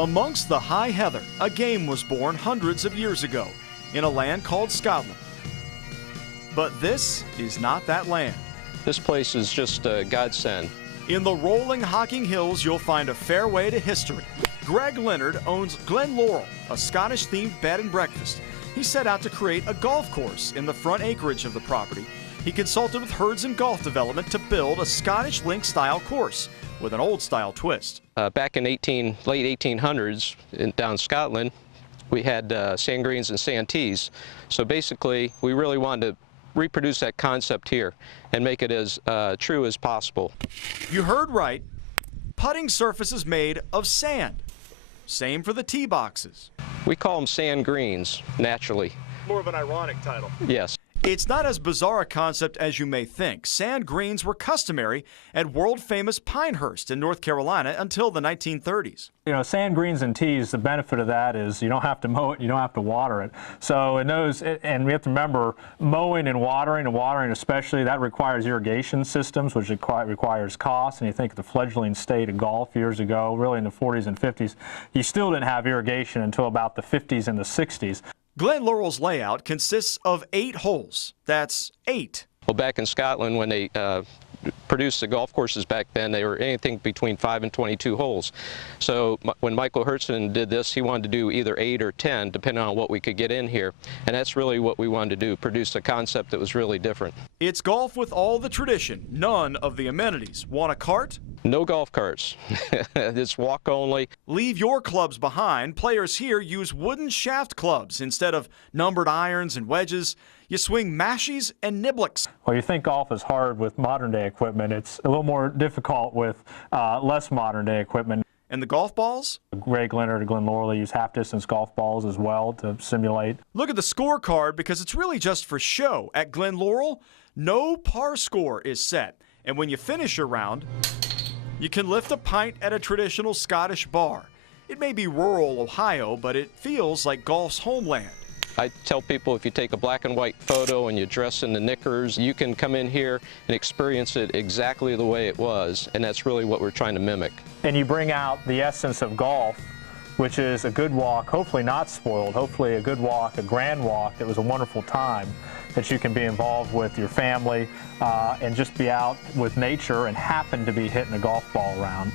Amongst the high heather, a game was born hundreds of years ago in a land called Scotland. But this is not that land. This place is just a godsend. In the rolling Hocking Hills, you'll find a fairway to history. Greg Leonard owns GLEN LAUREL, a Scottish-themed bed and breakfast. He set out to create a golf course in the front acreage of the property. He consulted with Herds and Golf Development to build a Scottish link-style course with an old-style twist. Back in late 1800s down Scotland, we had sand greens and sand tees. So basically, we really wanted to reproduce that concept here and make it as true as possible. You heard right. Putting surfaces made of sand. Same for the tee boxes. We call them sand greens, naturally. More of an ironic title. Yes. It's not as bizarre a concept as you may think. Sand greens were customary at world-famous Pinehurst in North Carolina until the 1930s. You know, sand greens and tees, the benefit of that is you don't have to mow it, you don't have to water it. So in those, and we have to remember, mowing and watering especially, that requires irrigation systems, which requires cost. And you think of the fledgling state of golf years ago, really in the 40s and 50s, you still didn't have irrigation until about the 50s and the 60s. GLEN LAUREL's layout consists of 8 holes. That's 8. Well, back in Scotland, when they produced the golf courses back then, they were anything between 5 and 22 holes. So when Michael Hertzen did this, he wanted to do either 8 or 10, depending on what we could get in here. And that's really what we wanted to do, produce a concept that was really different. It's golf with all the tradition, none of the amenities. Want a cart? No golf carts. It's walk only. Leave your clubs behind. Players here use wooden shaft clubs instead of numbered irons and wedges. You swing mashies and niblicks. Well, you think golf is hard with modern-day equipment. It's a little more difficult with less modern-day equipment. And the golf balls? Greg Leonard and GLEN LAUREL use half-distance golf balls as well to simulate. Look at the scorecard because it's really just for show. At GLEN LAUREL, no par score is set. And when you finish your round, you can lift a pint at a traditional Scottish bar. It may be rural Ohio, but it feels like golf's homeland. I tell people if you take a black and white photo and you dress in the knickers, you can come in here and experience it exactly the way it was, and that's really what we're trying to mimic. And you bring out the essence of golf, which is a good walk, hopefully not spoiled, hopefully a good walk, a grand walk that was a wonderful time that you can be involved with your family and just be out with nature and happen to be hitting a golf ball around.